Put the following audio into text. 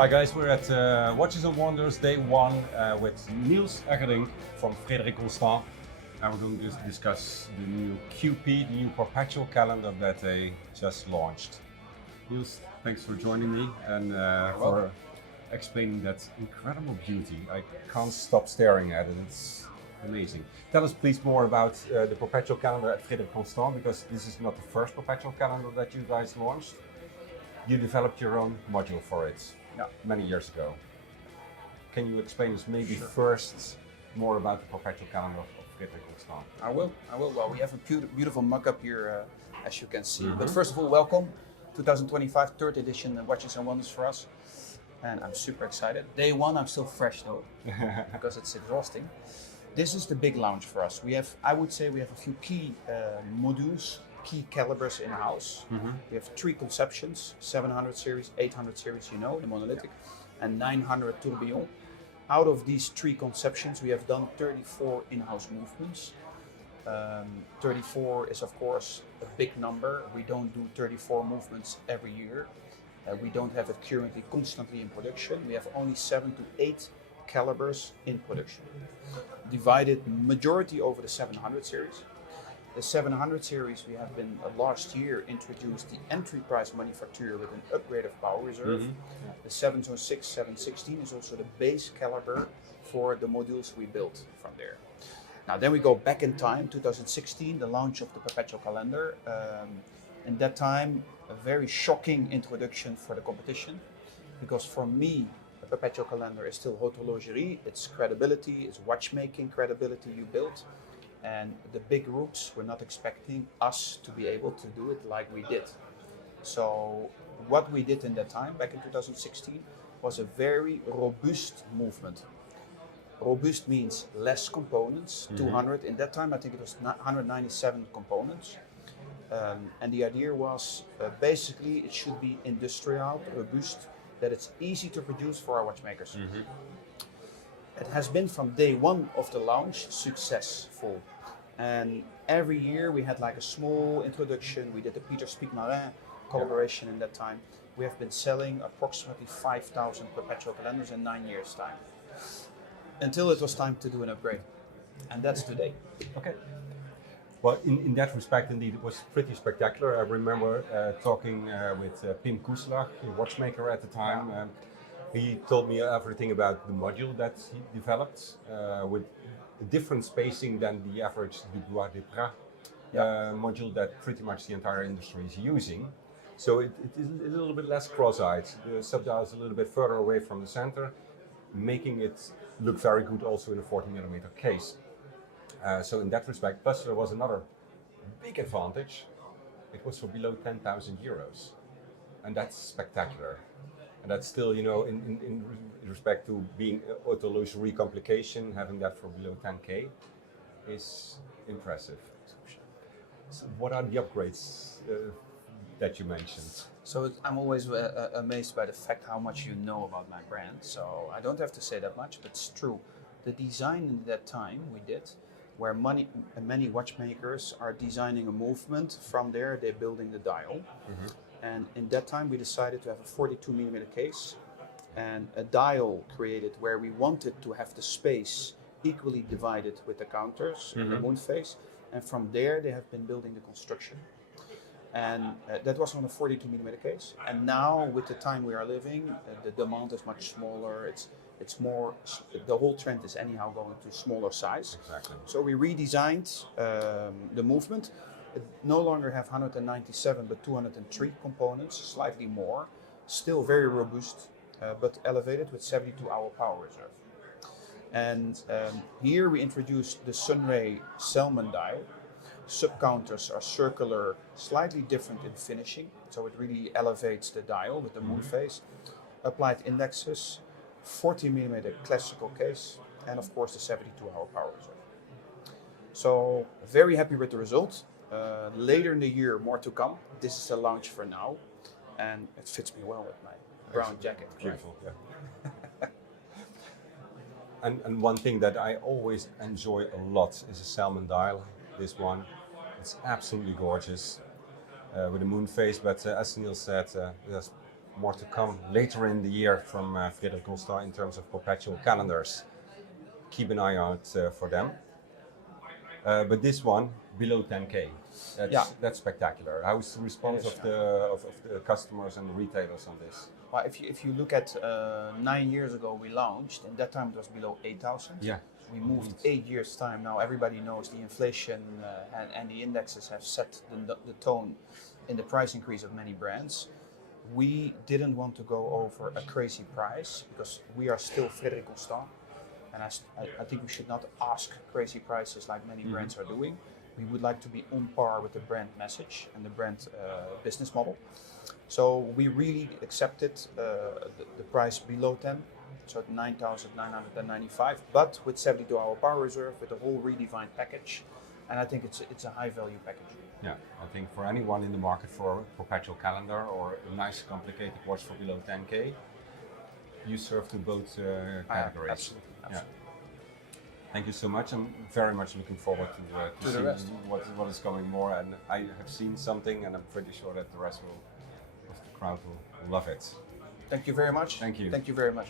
Hi guys, we're at Watches and Wonders Day 1 with Niels Eggerink from Frederique and we're going to discuss the new QP, the new Perpetual calendar that they just launched. Niels, thanks for joining me and for explaining that incredible beauty. I can't stop staring at it, it's amazing. Tell us please more about the Perpetual calendar at Frederique because this is not the first Perpetual calendar that you guys launched. You developed your own module for it many years ago. Can you explain us maybe first more about the Perpetual calendar of Frederique? I will. Well, we have a beautiful mock-up here, as you can see. But first of all, welcome. 2025 third edition Watches and Wonders for us. And I'm super excited. Day 1, I'm still fresh though, because it's exhausting. This is the big launch for us. I would say we have a few key modules, key calibers in-house. We have 3 conceptions, 700 series, 800 series, the monolithic, and 900 tourbillon. Out of these 3 conceptions, we have done 34 in-house movements. 34 is of course a big number. We don't do 34 movements every year. We don't have it currently constantly in production. We have only 7 to 8 calibers in production, divided majority over the 700 series. The 700 series, we have been last year introduced the entry price manufacturer with an upgrade of power reserve. The 706, 716 is also the base caliber for the modules we built from there. Now then we go back in time, 2016, the launch of the Perpetual calendar. In that time, a very shocking introduction for the competition, because for me, the Perpetual calendar is still horlogerie, it's credibility, it's watchmaking credibility you built. And the big groups were not expecting us to be able to do it like we did. So what we did in that time, back in 2016, was a very robust movement. Robust means less components, 200. In that time, I think it was 197 components. And the idea was basically it should be industrial, robust, that it's easy to produce for our watchmakers. It has been from day 1 of the launch successful. And every year we had like a small introduction. We did the Peter Spiegmarin collaboration in that time. We have been selling approximately 5,000 Perpetual calendars in 9 years' time. Until it was time to do an upgrade. And that's today. Okay. Well, in that respect, indeed, it was pretty spectacular. I remember talking with Pim Koeslag, the watchmaker at the time. He told me everything about the module that he developed with a different spacing than the average Dubois Deprat module that pretty much the entire industry is using. So it is a little bit less cross-eyed. The subdial is a little bit further away from the center, making it look very good also in a 40mm case. So in that respect, plus there was another big advantage. It was for below 10,000 euros. And that's spectacular. And that's still, in respect to being horlogerie complication, having that for below 10K is impressive. So what are the upgrades that you mentioned? So I'm always amazed by the fact how much you know about my brand. So I don't have to say that much, but it's true. The design in that time we did, where many watchmakers are designing a movement, from there they're building the dial. And in that time we decided to have a 42mm case and a dial created where we wanted to have the space equally divided with the counters and the moon phase. And from there they have been building the construction. And that was on a 42mm case. And now with the time we are living, the demand is much smaller. It's more, the whole trend is anyhow going to smaller size. Exactly. So we redesigned the movement. It no longer have 197 but 203 components, slightly more, still very robust, but elevated with 72-hour power reserve. And here we introduced the Sunray Salmon dial. Sub-counters are circular, slightly different in finishing, so it really elevates the dial with the moon phase. Applied indexes, 40mm classical case, and of course the 72-hour power reserve. So very happy with the result. Later in the year, more to come. This is a launch for now, and it fits me well with my brown jacket. Beautiful, yeah. And one thing that I always enjoy a lot is a salmon dial. This one, it's absolutely gorgeous with a moon phase. But as Niels said, there's more to come later in the year from Frederique in terms of perpetual calendars. Keep an eye out for them. But this one below 10K, that's spectacular. How is the response of the customers and the retailers on this? Well, if you look at 9 years ago we launched, and that time it was below 8,000. Yeah. We moved 8 years time. Now everybody knows the inflation and the indexes have set the tone in the price increase of many brands. We didn't want to go over a crazy price because we are still Frederique Constant. And I think we should not ask crazy prices like many brands are doing. We would like to be on par with the brand message and the brand business model. So we really accepted the price below 10, so at 9,995, but with 72-hour power reserve, with a whole redefined package. And I think it's a high value package. Yeah, I think for anyone in the market for a perpetual calendar or a nice complicated watch for below 10K, you serve to both categories. Absolutely. Yeah. Thank you so much. I'm very much looking forward to see the rest. What is coming more. And I have seen something, and I'm pretty sure that the rest of the crowd will love it. Thank you very much. Thank you. Thank you very much.